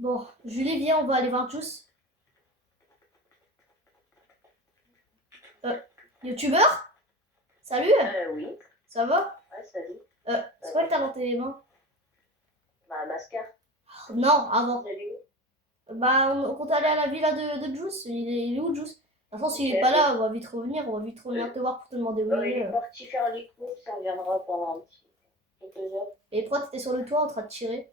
Bon, Julie, viens, on va aller voir Juice. Youtubeur? Salut, Oui. ça va? Ouais, salut. C'est quoi que t'as dans tes mains? Bah, mascar. Non, avant. Salut. Bah, on compte aller à la villa de Juice. Il est où, Juice? De toute façon, s'il est Ok. pas là, on va vite revenir. On va vite revenir te voir pour te demander où il Il est. est parti faire les courses, ça reviendra pendant quelques heures. Et pourquoi t'étais sur le toit en train de tirer?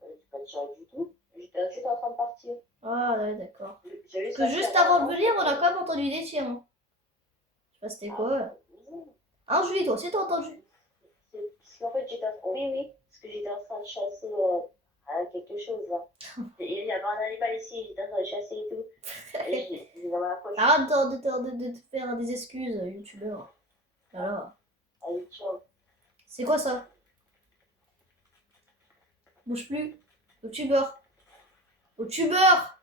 J'ai pas tiré du tout. J'étais juste en train de partir. Ah, ouais, d'accord. J'ai Parce que juste avant de venir, on a quand même entendu des tirs. Hein. Je sais pas c'était quoi. Hein, Julie, toi aussi t'as entendu? Parce qu'en fait, oui, parce que j'étais en train de chasser quelque chose là. Il y avait un animal ici, j'étais en train de chasser et tout. Et j'ai dans ma poche. Arrête de te faire des excuses, youtubeur. Alors. Allez, ciao. C'est quoi ça? Bouge plus. Youtubeur. Youtubeur.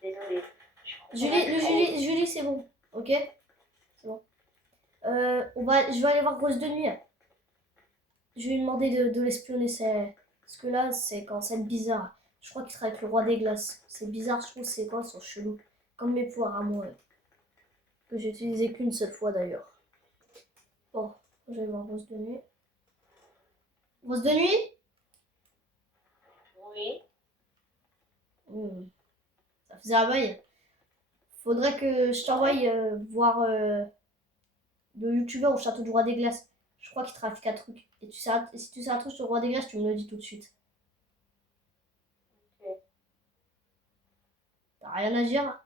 Désolée. Julie, c'est bon. Ok? C'est bon. Je vais aller voir Grosse de Nuit. Je vais lui demander de l'espionner. Parce que là, c'est quand c'est bizarre. Je crois qu'il sera avec le roi des glaces. C'est bizarre, je trouve, c'est quoi, son chelou. Comme mes pouvoirs à moi. Que j'ai utilisé qu'une seule fois d'ailleurs. Bon, je vais voir Grosse de Nuit. Grosse de Nuit? Oui. Ça faisait un bail. Faudrait que je t'envoie voir le youtubeur au château du roi des glaces. Je crois qu'il trafique un truc. Et si tu sais un truc sur le roi des glaces, tu me le dis tout de suite. Ok. T'as rien à dire?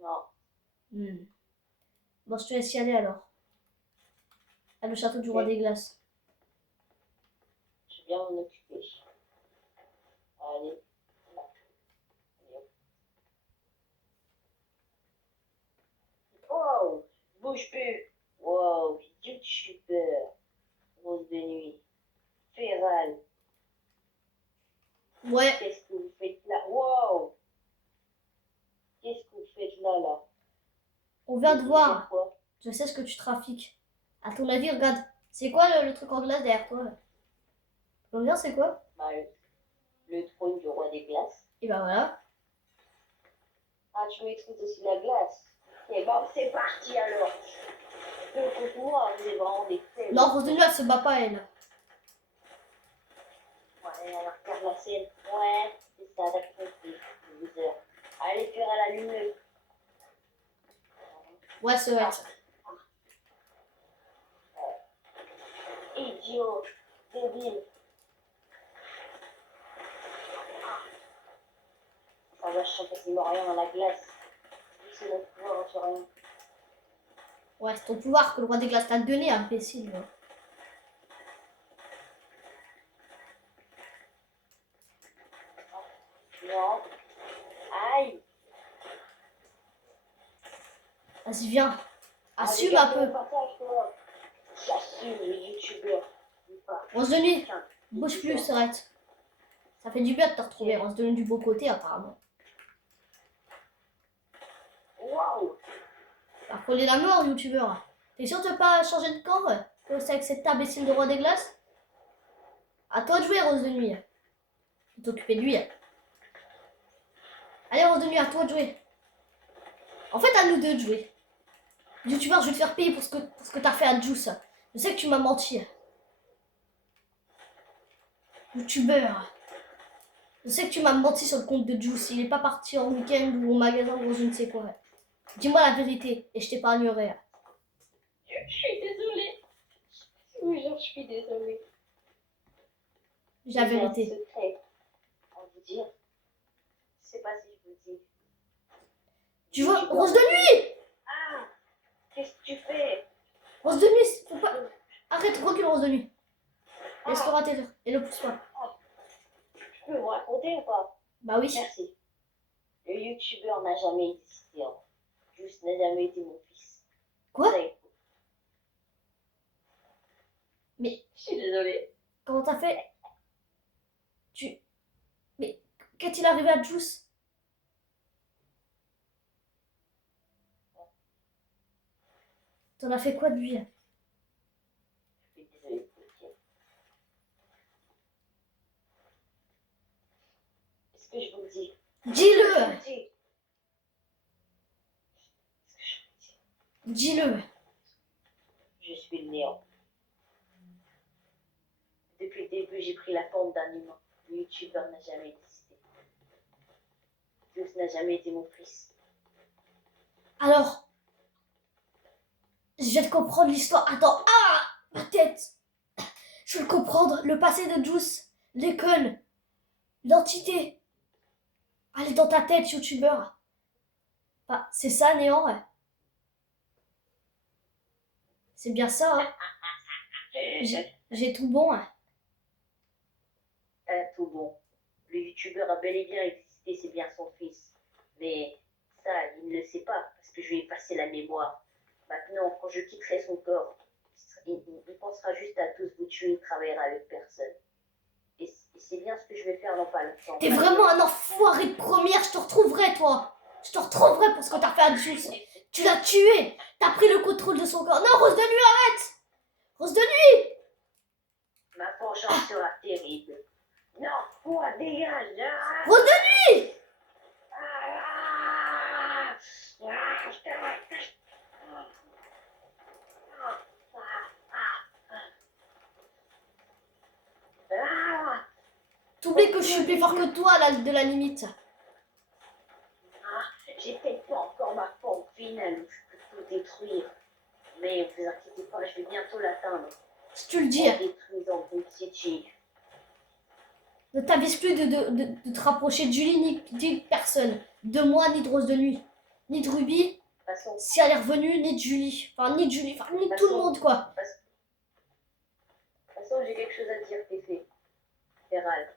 Non. Bon, je te laisse y aller alors. À le château du roi des glaces. Je vais bien m'en occuper. Allez. Wow, bouge plus. Wow, youtubeur. Rose de nuit. Féral. Ouais. Qu'est-ce que vous faites là? Wow. Qu'est-ce que vous faites là? On vient de voir. Je sais ce que tu trafiques. À ton avis, regarde. C'est quoi le truc en glace derrière toi? Combien c'est quoi? Bah, le trône du roi des glaces. Et ben voilà. Ah, tu maîtrises aussi la glace. Et bon, c'est parti alors. Contre moi, vous êtes vraiment des faibles. Non, Rose de Nuit, elle se bat pas, elle. Ouais, alors regarde la scène. Ouais, c'est ça, t'as compris. Loser. Allez, faire à la lumineuse. Ouais, c'est vrai. Idiot. Débile. Ça va, je sens quasiment rien dans la glace. C'est notre pouvoir, sur rien. Ouais, c'est ton pouvoir que le roi des glaces t'a donné, imbécile. Ouais. Non. Aïe. Vas-y, viens. Assume un peu. J'assume, le youtubeur. Rose de Nuit, bouge plus, arrête. Ça fait du bien de te retrouver. Rose de Nuit du beau côté, apparemment. Waouh. T'as frôlé la mort, youtubeur. T'es sûr de pas changer de camp? C'est avec cet imbécile de roi des glaces? À toi de jouer, Rose de Nuit. Tu t'occuper de lui. Allez, Rose de Nuit, à toi de jouer. En fait, à nous deux de jouer. Youtubeur, je vais te faire payer pour ce que t'as fait à Juice. Je sais que tu m'as menti. Youtubeur. Je sais que tu m'as menti sur le compte de Juice. Il est pas parti en week-end ou au magasin ou je ne sais quoi. Dis-moi la vérité et je t'épargnerai. Je suis désolée. Oui, je suis désolée. J'ai la vérité. J'ai un secret à vous dire. Je sais pas si je vous dis. Tu vois, Rose de Nuit! Ah! Qu'est-ce que tu fais? Rose de Nuit, faut pas... Arrête, recule, Rose de Nuit. Laisse-le rater et le pousse pas. Tu peux me raconter ou pas? Bah oui. Merci. Le youtubeur n'a jamais existé. Hein. Juste n'a jamais été mon fils. Quoi? Mais... Je suis désolée. Comment t'as fait? Mais qu'est-il arrivé à Juice? T'en as fait quoi de lui? Je suis désolée. que je vous dis. Dis-le. Je vous le dis. Ce que je vous dis. Dis-le. Je suis le néant. Depuis le début, j'ai pris la forme d'un humain. Le youtubeur n'a jamais existé. Zeus n'a jamais été mon fils. Alors, je viens de comprendre l'histoire. Attends, ah, ma tête. Je veux le comprendre. Le passé de Juice, l'école, l'entité. Elle est dans ta tête, youtubeur. Bah, c'est ça, Néant, ouais. C'est bien ça, hein. J'ai tout bon, hein. Tout bon. Le youtubeur a bel et bien existé, c'est bien son fils. Mais ça, il ne le sait pas, parce que je lui ai passé la mémoire. Maintenant, quand je quitterai son corps, il pensera juste à tous vous tuer, il travaillera avec personne. Et c'est bien ce que je vais faire dans pas longtemps. T'es vraiment un enfoiré de première, je te retrouverai, toi. Je te retrouverai pour ce que t'as fait à Juice. Tu l'as tué. T'as pris le contrôle de son corps. Non, Rose de nuit, arrête. Rose de nuit. Ma vengeance sera terrible. Non, quoi, dégage. Rose de nuit. T'oublies que je suis plus fort que toi, là, de la limite. J'ai peut-être pas encore ma forme finale où je peux tout détruire. Mais vous inquiétez pas, je vais bientôt l'atteindre. Si tu le dis, En détruisant Dream City. ne t'avise plus de te rapprocher de Julie ni d'une personne. De moi, ni de Rose de nuit. Ni de Ruby, De toute façon, si elle est revenue, ni de Julie. Enfin, ni de Julie, enfin, ni de tout le monde, quoi. j'ai quelque chose à te dire, Téfé. Féral,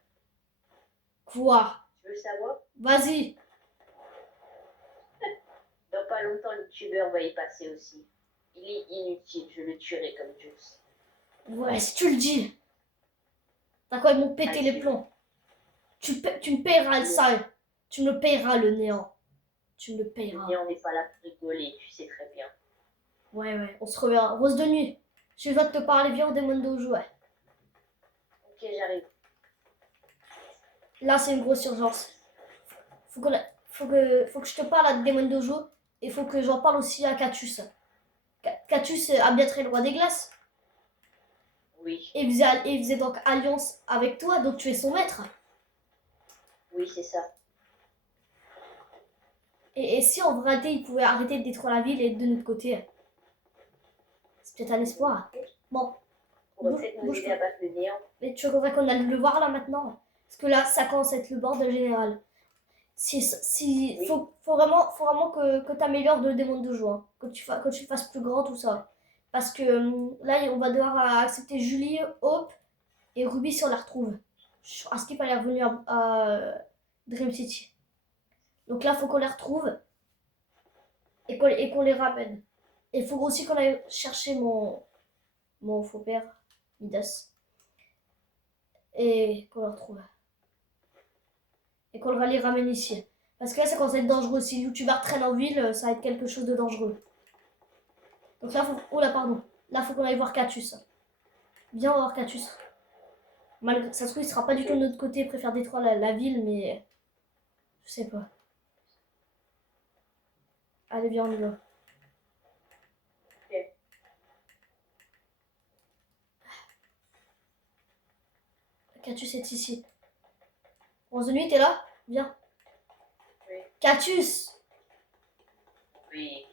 Quoi? tu veux savoir? Vas-y. Dans pas longtemps, le youtubeur va y passer aussi. Il est inutile, je le tuerai comme Juice. Ouais, si tu le dis. T'as quoi, ils m'ont pété les plombs. Tu me payeras le sale. Tu me le payeras, le néant. Tu me le Le payeras. néant n'est pas là pour rigoler, tu sais très bien. Ouais, on se reverra. Rose de nuit, je dois te parler, viens au démon dojo, ouais. Ok, j'arrive. Là, c'est une grosse urgence. Faut que je te parle à Demon Dojo et faut que j'en parle aussi à Catus. Catus a bien traité le roi des glaces Oui, et il faisait donc alliance avec toi, donc tu es son maître. oui, c'est ça. Et si en vérité il pouvait arrêter de détruire la ville et être de notre côté, c'est peut-être un espoir. Bon, Pour peut-être nous aider à battre le néant. mais tu voudrais qu'on aille le voir là maintenant? Parce que là, ça commence à être le bordel général. Oui. Faut vraiment que tu améliores le démon de joie, que tu le fasses plus grand, tout ça. Parce que là, on va devoir accepter Julie, Hope et Ruby si on la retrouve. À ce qu'il fallait revenir à Dream City. Donc là, faut qu'on les retrouve et qu'on les ramène. Et il faut aussi qu'on aille chercher mon faux père, Midas. Et qu'on le retrouve. Et qu'on les ramène ici. Parce que là, ça commence à être dangereux. Si le youtubeur traîne en ville, ça va être quelque chose de dangereux. Donc là, oh là, pardon. Là, faut qu'on aille voir Catus. Viens voir Catus. Malgré ça se trouve, il sera pas du tout de notre côté, il préfère détruire la ville, mais... Je sais pas. Allez, viens, on y va. Ok. Catus est ici. Rose de nuit, t'es là? Viens. Oui. Catus! Oui.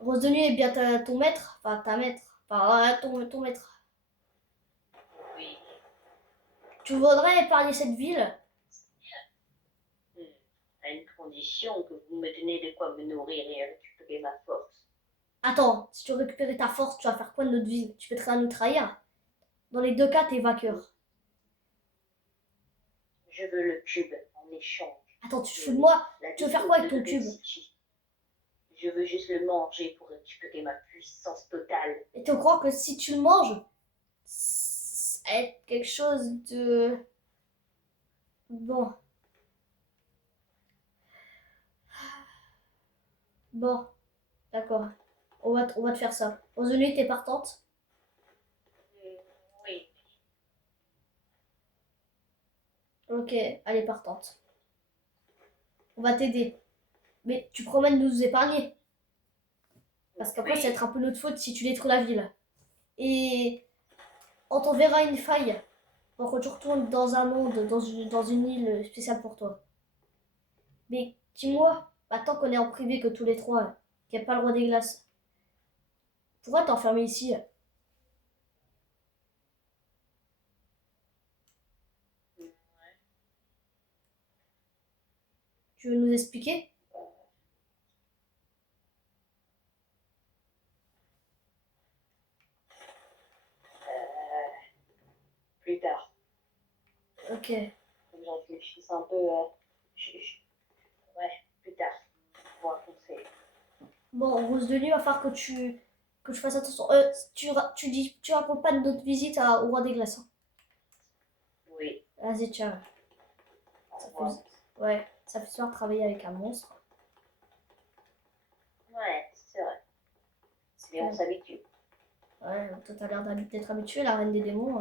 Rose de nuit est bien ton maître? Enfin, ta maître. Enfin, ton maître. Oui. Tu voudrais épargner cette ville? À une condition que vous me donnez de quoi me nourrir et récupérer ma force. Attends, si tu veux récupérer ta force, tu vas faire quoi de notre ville? Tu peux nous trahir? Dans les deux cas, t'es vainqueur. Je veux le cube en échange. Attends, tu te fous de moi? Tu veux faire quoi avec ton cube? Je veux juste le manger pour récupérer ma puissance totale. Et tu crois que si tu le manges, ça va être quelque chose de... Bon. Bon, d'accord. On va te faire ça. Rose de nuit, t'es partante? Oui. Ok, elle est partante. on va t'aider. Mais tu promets de nous épargner. Parce qu'après, Oui. ça va être un peu notre faute si tu détruis la ville. Et on t'enverra une faille pour que tu retournes dans un monde, dans une île spéciale pour toi. Mais dis-moi, tant qu'on est en privé que tous les trois, qu'il n'y a pas le roi des glaces, pourquoi t'enfermer ici? Tu veux nous expliquer? Plus tard, Ok. comme je réfléchisse un peu, ouais, plus tard, je vous raconterai. Bon, Rose de Nuit, il va falloir que tu fasses attention. Tu racontes pas de notre visite au roi des glaces, hein. Oui, Vas-y, ciao. au Ça revoir. fait... Ouais, ça fait soir de travailler avec un monstre. Ouais, c'est vrai. C'est Mais quand on même... s'habitue. Ouais, toi t'as l'air d'être habitué, la reine des démons.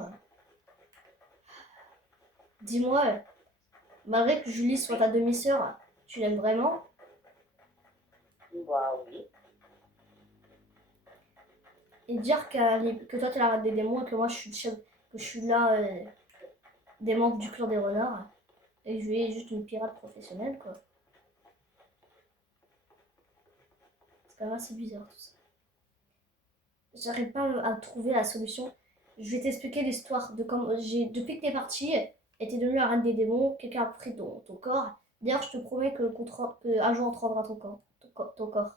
Dis-moi, malgré que Julie soit ta demi-sœur, tu l'aimes vraiment? Bah oui. Et dire que toi t'es la reine des démons et que moi je suis le chef, que je suis là des membres du clan des renards et que je suis juste une pirate professionnelle, quoi. C'est quand même assez bizarre tout ça. J'arrive pas à trouver la solution. Je vais t'expliquer l'histoire de comment depuis que t'es partie et t'es devenue la reine des démons, quelqu'un a pris ton corps. D'ailleurs, je te promets que un jour on te rendra ton corps.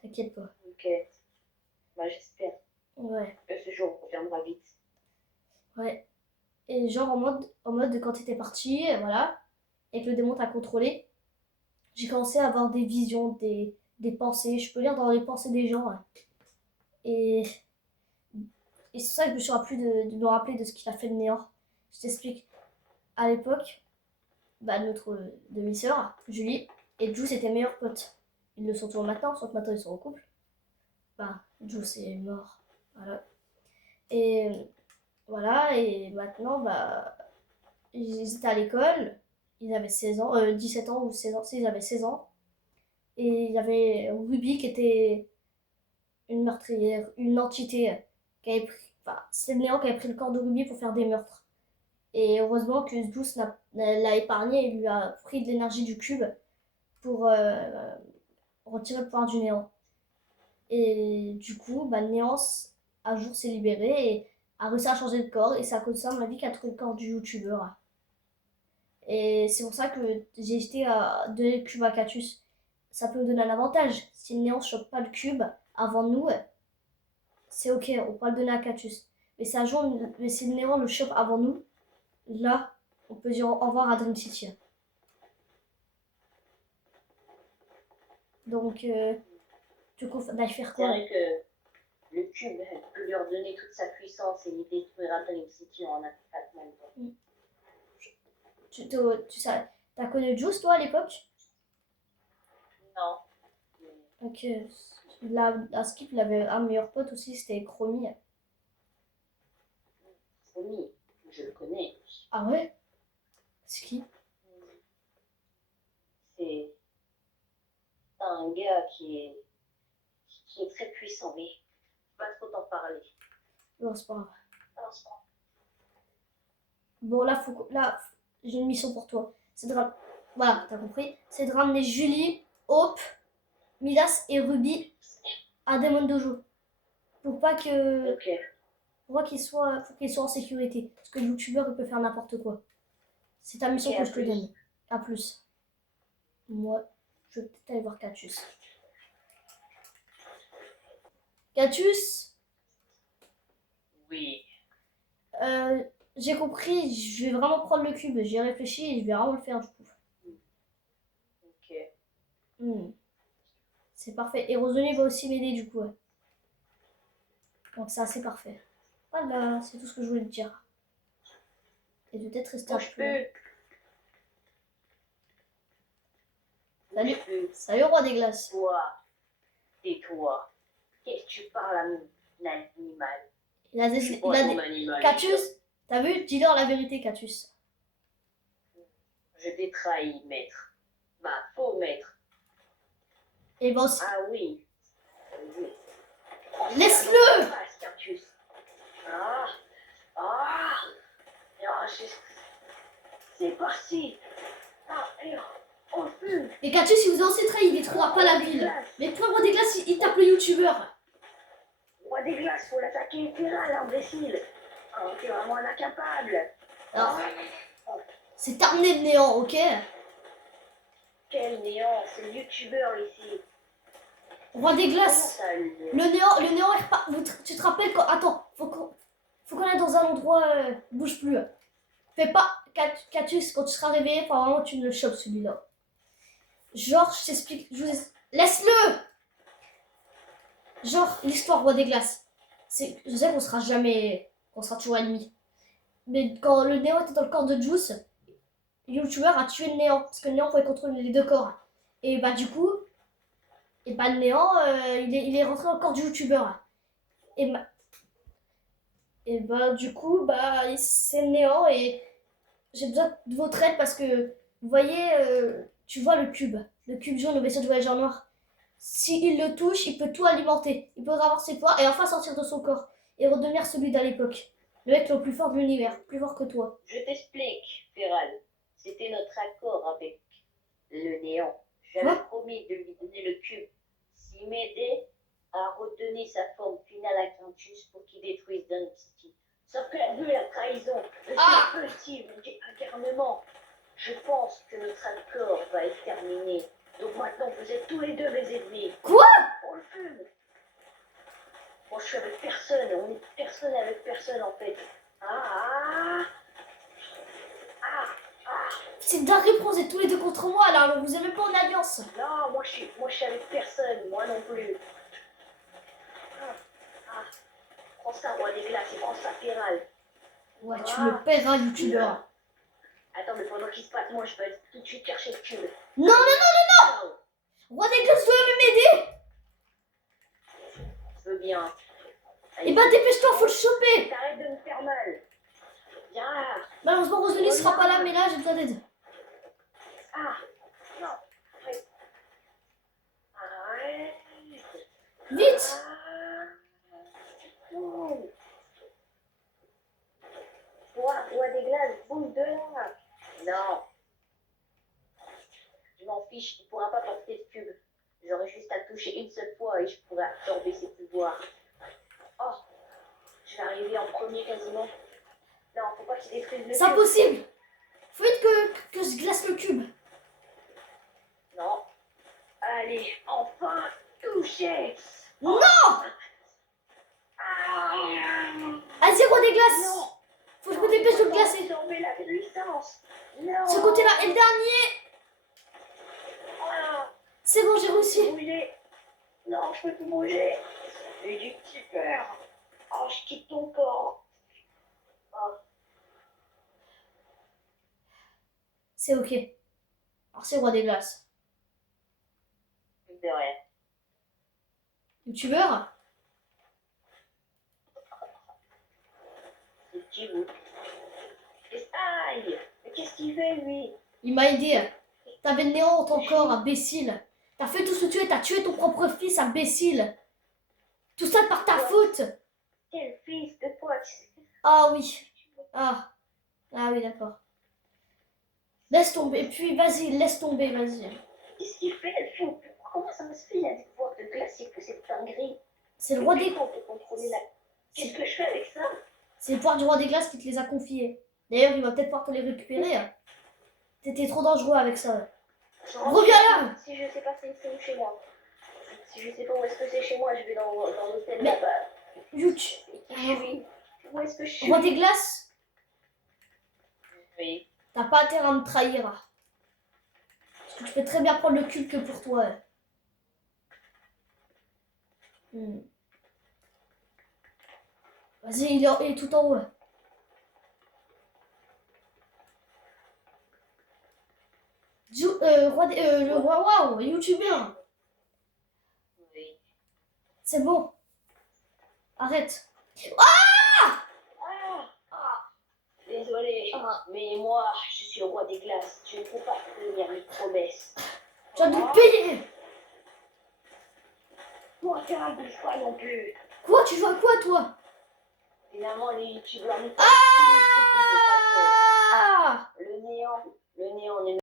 T'inquiète pas. Ok. Bah j'espère Ouais, que ce jour reviendra vite. ouais. Et genre en mode quand t'étais partie, voilà, et que le démon t'a contrôlé, j'ai commencé à avoir des visions, des pensées. Je peux lire dans les pensées des gens, hein. Et, et c'est ça que je me suis rappelé de me rappeler de ce qu'il a fait de néant. Je t'explique. À l'époque, notre demi-sœur, Julie, et Juice étaient meilleurs potes. Ils le sont toujours maintenant, sauf que maintenant ils sont en couple. Juice est mort. Voilà. Et voilà, et maintenant, ils étaient à l'école, ils avaient 16 ans, 17 ans ou 16 ans, si, ils avaient 16 ans. Et il y avait Ruby qui était une meurtrière, une entité qui avait pris. Enfin, c'est le néant qui avait pris le corps de Ruby pour faire des meurtres. Et heureusement que Zeus l'a épargné et lui a pris de l'énergie du cube pour retirer le pouvoir du néant. Et du coup, le néant, un jour, s'est libéré et a réussi à changer de corps. Et c'est à cause de ça, à mon avis, qu'il a trouvé le corps du youtubeur. Et c'est pour ça que j'ai hésité à donner le cube à Catus. Ça peut me donner un avantage. Si le néant ne chope pas le cube avant nous, c'est ok, on peut le donner à Catus. Mais si le néant le chope avant nous, là, on peut dire au revoir à Dream City. Donc, du coup, faudrait faire C'est quoi? vrai que le cube peut lui redonner toute sa puissance et il détruira Dream City en un claquement de doigts. T'as connu Juice, toi, à l'époque? Non. Mais Ok. À Skip, il avait un meilleur pote aussi, c'était Chromie. Promis, je le connais. Ah ouais? C'est qui? C'est un gars qui est très puissant, mais je peux pas trop t'en parler. Non, c'est pas grave. Alors, c'est pas- Bon, là, j'ai une mission pour toi. Voilà, t'as compris. C'est de ramener Julie, Hope, Midas et Ruby à Demon Dojo. Pour pas que. Ok, Pour pas faut qu'ils soient en sécurité. Parce que le youtubeur, il peut faire n'importe quoi. C'est ta ok, mission que à je te plus. donne. À plus. Moi, je vais peut-être aller voir Catus. Catus, Oui, euh, j'ai compris, je vais vraiment prendre le cube. J'ai réfléchi et je vais vraiment le faire du coup. ok. Hmm, c'est parfait. Et Roselyne va aussi m'aider du coup, ouais. Donc c'est assez parfait. Voilà, c'est tout ce que je voulais te dire. Et peut-être rester un Bouge peu là. plus, Salut, bouge plus. salut roi des glaces. Toi, tais-toi. Qu'est-ce que tu parles à mon animal? Il a Je suis des... il pas a ton des... animal. Catus, t'as vu? Dis-leur la vérité, Catus. Je t'ai trahi, maître. Bah, faux maître. Et ben aussi. Ah oui. Oui. Laisse-le! Scartus. Ah. Ah. Ah, c'est parti. Ah, et on fume. Et Catus, si vous lancez trahi, il détruira pas la ville. Mais pour le roi des glaces, il tape le youtubeur. Roi des glaces, faut l'attaquer, Feral, imbécile. Oh, t'es vraiment un incapable. Alors, c'est terminé le néant, ok? Quel néant, c'est le youtubeur ici. Roi des Comment glaces. ça, le Le néant est repart. Tu te rappelles quand. Attends, faut qu'on aille dans un endroit. Bouge plus. Fais pas. Catus, quand tu seras réveillé, enfin vraiment, tu me le chopes celui-là. Genre, je t'explique. Laisse-le! Genre, l'histoire Roi des glaces. Je sais qu'on sera jamais. Qu'on sera toujours ennemis. Mais quand le néant était dans le corps de Juice, le youtubeur a tué le néant. Parce que le néant pouvait contrôler les deux corps. Et bah, du coup. Et bah, le néant, il est rentré dans le corps du youtubeur. Et bah, du coup, bah, c'est le néant et j'ai besoin de votre aide parce que, vous voyez, tu vois le cube jaune, le vaisseau de voyageur noir. S'il le touche, il peut tout alimenter. Il peut avoir ses pouvoirs et enfin sortir de son corps et redevenir celui d'à l'époque. Le mec le plus fort de l'univers, plus fort que toi. Je t'explique, Feral. C'était notre accord avec le néant. J'avais Quoi? promis de lui donner le cube s'il m'aidait à redonner sa forme finale à Quintus pour qu'il détruise Dun City. Sauf que vu la trahison de ce petit incarnement, je pense que notre accord va être terminé. Donc maintenant, vous êtes tous les deux mes ennemis. Quoi? On le fume. Moi, je suis avec personne. On est personne avec personne, en fait. Ah, ah, ah. C'est dingue, vous êtes tous les deux contre moi alors vous êtes même pas en alliance. Non, moi, je suis avec personne. Moi non plus. Ah, ah. Prends ça, roi des glaces, et prends ça, Feral. Ouais, tu me paieras, youtubeur. Attends, mais pendant qu'il se passe, moi, je vais tout de suite chercher le cube. Non, non, non, Ciao. Roi des glaces doit m'aider. Je veux bien. Et bah, dépêche-toi, faut le choper. T'arrêtes de me faire mal. Viens. Malheureusement, Rosalie sera pas là, mais là, j'ai besoin d'aide. Ah, non. Arrête. Arrête. Vite. Roi des glaces, bouge de là. Non. Je m'en fiche, il pourra pas porter le cube. J'aurais juste à le toucher une seule fois et je pourrais absorber ses pouvoirs. Oh, je vais arriver en premier quasiment. Non, faut pas qu'il détruise le C'est cube. impossible. Faut vite que je glace le cube. Non. Allez, enfin touché. Non. Ah. Vas-y, Roi des glaces. Non. Faut que je me dépêche de le glacer. Absorber la puissance. Non. Ce côté-là. Et le dernier. Ah. C'est bon, j'ai Je réussi. peux bouger. Non, je peux plus bouger. J'ai du petit peur. Oh, je quitte ton corps. Oh. C'est ok. Alors, c'est Roi des glaces. De rien. Youtubeur. Le petit bout. Aïe. Mais qu'est-ce qu'il fait, lui? Il m'a aidé. T'avais le néant dans ton corps, imbécile. T'as fait tout ce que tu es. T'as tué ton propre fils, imbécile. Tout ça par ta faute. Quel fils de quoi? Ah oui. Ah. Ah oui, d'accord. Laisse tomber. Puis, vas-y, laisse tomber, vas-y. Qu'est-ce qu'il fait, le fou? Comment ça me se fait? Il a des pouvoirs de glace, il fait cette dinguerie. C'est le roi des... On peut contrôler la... Qu'est-ce que je fais avec ça? C'est le pouvoir du roi des glaces qui te les a confiés. D'ailleurs, il va peut-être pouvoir te les récupérer. T'étais trop dangereux avec ça. Reviens là! Si je sais pas c'est où chez moi. Si je sais pas où est-ce que c'est chez moi, je vais dans l'hôtel Mais- là-bas. Yuch. Oui. Où est-ce que je suis? Roi des glaces, Oui. t'as pas intérêt à me trahir. Parce que tu peux très bien prendre le cube que pour toi. Vas-y, il est tout en haut. Le roi, waouh, youtubeur. Oui. C'est bon. Arrête. Ah! Désolé, Ah. mais moi, je suis le roi des glaces. Je ne peux pas tenir mes promesses. Tu vas te payer. Pour faire un coup de choix non plus. Quoi? Tu joues à quoi, toi? Finalement, les youtubeurs ne Ah! Le néant n'est